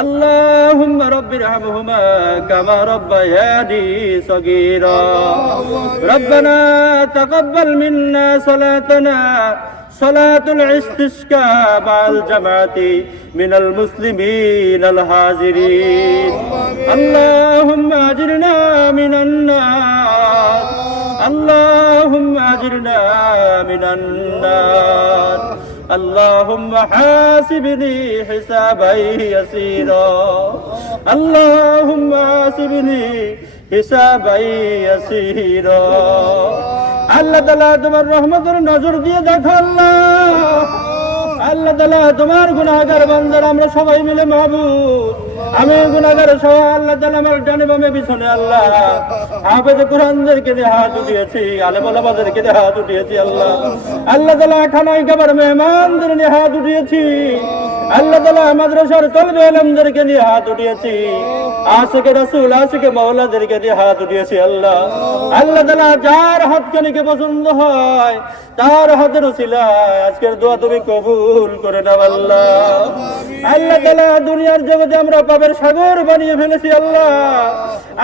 اللهم رب ارحمهما كما ربياني صغيرا ربنا تقبل منا صلاتنا صلاة الاستسقاء مع الجماعة من المسلمين الحاضرين اللهم أجرنا من النار اللهم أجرنا من النار اللهم حاسبني حسابا يسيرا اللهم حاسبني حسابا يسيرا আল্লাহ তালা তোমার রহমতের নজর দিয়ে দেখো আল্লাহ আল্লাহ তালা তোমার গুণাগার বান্দার আমরা সবাই মিলে মাহবুব আমি গুণাগার সহ আল্লাহ আমার ডানে বামে পিছনে আল্লাহ। হাফেজ কোরআনদেরকে দিয়ে হাত উঠিয়েছি আলেমালাবাদেরকে দিয়ে হাত উঠিয়েছি আল্লাহ। আল্লাহ তালা খানায় খাবার মেহমানদের নিয়ে হাত আল্লাহ তালা মাদ্রাসার তলবে আলমদেরকে নিয়ে হাত উঠিয়েছি। আশিকে রাসুল, আশিকে মৌলাদেরকে দিয়ে হাত উঠিয়েছি আল্লাহ। আল্লাহ তালা যার হাতখানিকে পছন্দ হয়, তার হাতের উসিলায় আজকের দোয়া তুমি কবুল করে নাও আল্লাহ। আল্লাহ তালা দুনিয়ার জগতে আমরা পাবের সাগর বানিয়ে ফেলেছি আল্লাহ।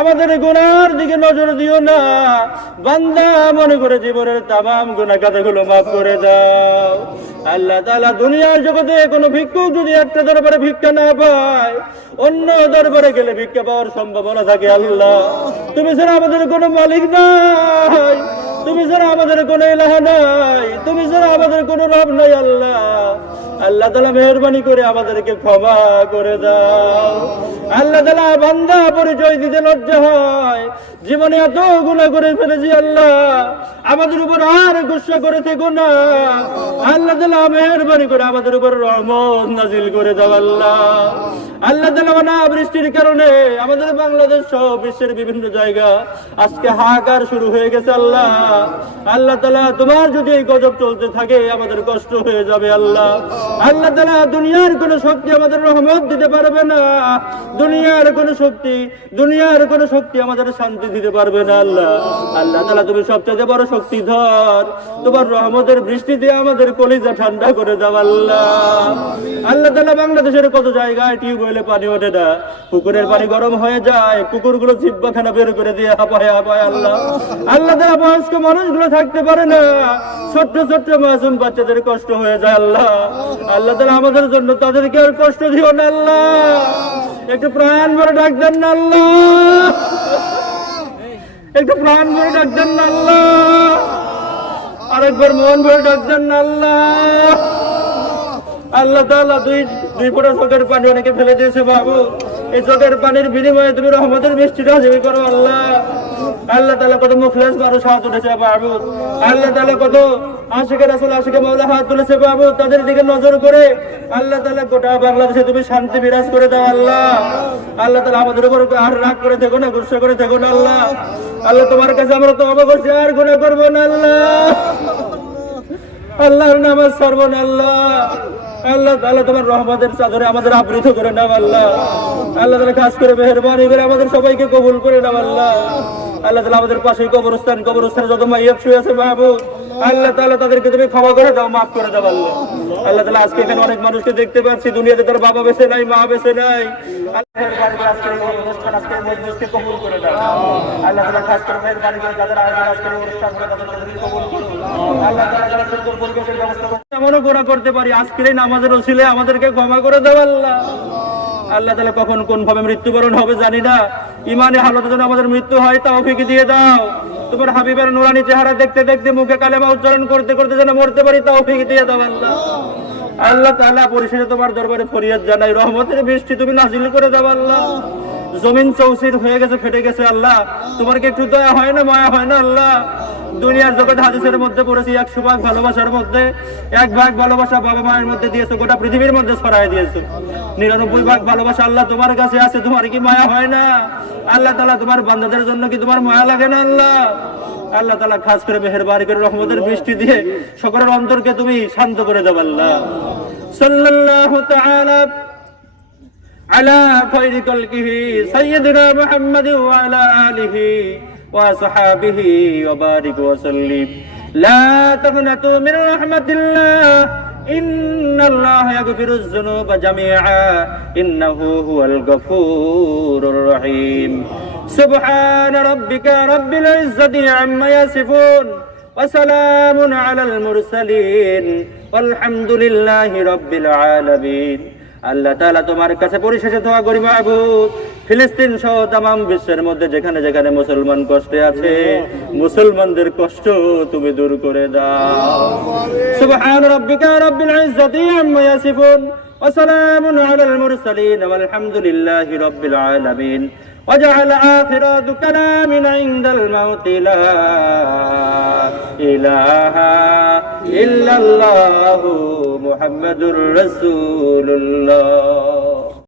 আমাদের গুনার দিকে নজর দিও না। বান্দা মনে করে জীবনের তামাম গুণা কাদাগুলো মাফ করে দাও। আল্লাহ তালা দুনিয়ার জগতে কোনো ভিক্ষুক যদি একটা দরবারে ভিক্ষা না পায়, অন্য দরবারে গেলে ভিক্ষা পাওয়ার সম্ভাবনা থাকে আল্লাহ। তুমি ছাড়া আমাদের কোনো মালিক নাই। তুমি ছাড়া আমাদের কোনো এলাহ নাই। তুমি ছাড়া আমাদের কোনো রব নাই আল্লাহ। আল্লাহ তালা মেহরবানি করে আমাদেরকে ক্ষমা করে দাও। আল্লাহ তালা বান্দা পরিচয় দিতে লজ্জা হয়। জীবনে এত গুণা করে ফেলেছি আল্লাহ। আমাদের উপর আর গুসা করে থেকো না। আল্লাহ তালা মেহরবানি করে আমাদের উপর রহমত নাজিল করে দাও আল্লাহ। আল্লাহ তালা না বৃষ্টির কারণে আমাদের বাংলাদেশ সহ বিশ্বের বিভিন্ন জায়গা আজকে হাহাকার শুরু হয়ে গেছে আল্লাহ। আল্লাহ তালা তোমার যদি এই গজব চলতে থাকে, আমাদের কষ্ট হয়ে যাবে আল্লাহ। আল্লাহ তালা দুনিয়ার কোন শক্তি আমাদের রহমত দিতে পারবে না। দুনিয়ার কোন শক্তি, দুনিয়ার কোন শক্তি আমাদের শান্তি দিতে পারবে না আল্লাহ। আল্লাহ তালা তুমি সবচেয়ে বড় শক্তি ধর তোমার রহমতের বৃষ্টি দিয়ে আমাদের কলিজা ঠান্ডা করে দাও আল্লাহ। আল্লাহ তালা বাংলাদেশের কত জায়গায় টিউবওয়েলে পানি ওঠে না। পুকুরের পানি গরম হয়ে যায়, পুকুরগুলো জিব্বাখানা বের করে দিয়ে হাঁপায় হাঁপায় আল্লাহ। আল্লাহ তালা বয়স্ক মানুষগুলো থাকতে পারে না। ছোট্ট ছোট্ট মাসুম বাচ্চাদের কষ্ট হয়ে যায় আল্লাহ। আল্লাহ তালা আমাদের জন্য তাদেরকে আর কষ্ট দিও না আল্লাহ। একটু প্রাণ ভরে ডাক দেন না আল্লাহ। একটু প্রাণ ভরে ডাক দেন না আল্লাহ। আরেকবার মন ভরে ডাক দেন না আল্লাহ। আল্লাহ তাআলা দুই দুই ফোঁটা চোখের পানি অনেকে ফেলে দিয়েছে বাবু। এই চোখের পানির বিনিময়ে তুমি রহমতের মিষ্টিটা হাজির করো আল্লাহ। আল্লাহ তাআলা কত মুখলেস মানুষ হাত উঠেছে বাবু। আল্লাহ তাআলা কত আশিকে রাসূল, আশিকে মাওলা হাত তুলেছে বাবু, তাদের দিকে নজর করে আল্লাহ তাআলা গোটা বাংলাদেশে তুমি শান্তি বিরাজ করে দাও আল্লাহ। আল্লাহ তাআলা আমাদের উপর আর রাগ করে থেকো না, গুসা করে থেকো না আল্লাহ। আল্লাহ তোমার কাছে আমরা তো অবাক করছি, আর গুনাহ করব না আল্লাহ। আল্লাহর নামাজ সর্বন আল্লাহ। আল্লাহ তাআলা তোমার রহমতের চাদরে আমাদের আবৃত করে নাও আল্লাহ। আল্লাহ তাআলা খাস করে, মেহেরবানি করে আমাদের সবাইকে কবুল করে নাও আল্লাহ। আল্লাহ তাআলা আমাদের পাশে কবরস্থান, কবরস্থানে যত মাইয়াব শুয়ে আছে মাহবুব আল্লাহ তাআলা তাদেরকে তুমি ক্ষমা করে দাও, মাফ করে দাও আল্লাহ। আল্লাহ তাআলা আজকে এখানে অনেক মানুষকে দেখতে পাচ্ছি, দুনিয়াতে তার বাবা বেঁচে নাই, মা বেঁচে নাই। আল্লাহ মেহেরবানি করে আজকের এই অনুষ্ঠান আজকের এই মজলিসকে কবুল করে দাও। আল্লাহ তাআলা খাস করে করে যাদের এই অনুষ্ঠান করে কবুল করুন আল্লাহ তাআলা যারা সুন্দর পরিবেশের ব্যবস্থা করে করতে পারি, আজকের এই নামাজের ওসিলে আমাদেরকে ক্ষমা করে দাও আল্লাহ। আল্লাহ তাহলে কখন কোন ভাবে মৃত্যুবরণ হবে জানি না। ইমানে হালতে যেন আমাদের মৃত্যু হয় তাও ফিকে দিয়ে দাও। তোমার হাবিবের নুরানি চেহারা দেখতে দেখতে মুখে কালেমা উচ্চারণ করতে করতে যেন মরতে পারি তাও ফিকে দিয়ে দাও আল্লাহ। আল্লাহ তাআলা পরিশেষে তোমার দরবারে ফরিয়াদ জানাই, রহমতের বৃষ্টি তুমি নাজিল করে দাও আল্লাহ। জমিন চৌচির হয়ে গেছে, ফেটে গেছে, আল্লাহ। তোমার কি একটু দয়া হয় না, মায়া হয় না, আল্লাহ? দুনিয়ার জগৎ হাদিসের মধ্যে পড়েছি একশো ভাগ ভালোবাসার মধ্যে, এক ভাগ ভালোবাসা বাবা মায়ের মধ্যে দিয়েছ, গোটা পৃথিবীর মধ্যে ছড়াই দিয়েছ। নিরানব্বই ভাগ ভালোবাসা আল্লাহ তোমার কাছে আছে, তোমার কি মায়া হয় না? আল্লাহ তালা তোমার বান্দাদের জন্য কি তোমার মায়া লাগে না, আল্লাহ? আল্লাহ তালা খাস করে মেহেরবানি করে রহমতের বৃষ্টি দিয়ে সকলের অন্তরকে তুমি শান্ত করে দেব আল্লাহ। তাআলা على خير خلقه سيدنا محمد وعلى آله وصحابه وبارك وسلم لا تقنطوا من رحمة الله إن الله يغفر الذنوب جميعا إنه هو الغفور الرحيم سبحان ربك رب العزة عما يصفون وسلام على المرسلين والحمد لله رب العالمين আল্লাহ তালা তোমার কাছে পরিশেষে ফিলিস্তিন সহ তাম বিশ্বের মধ্যে যেখানে যেখানে মুসলমান কষ্টে আছে, মুসলমানদের কষ্ট তুমি দূর করে দাও। সুবহান রাব্বিকা وجعل آخر كلامنا عند الموت لا إله إلا الله محمد رسول الله.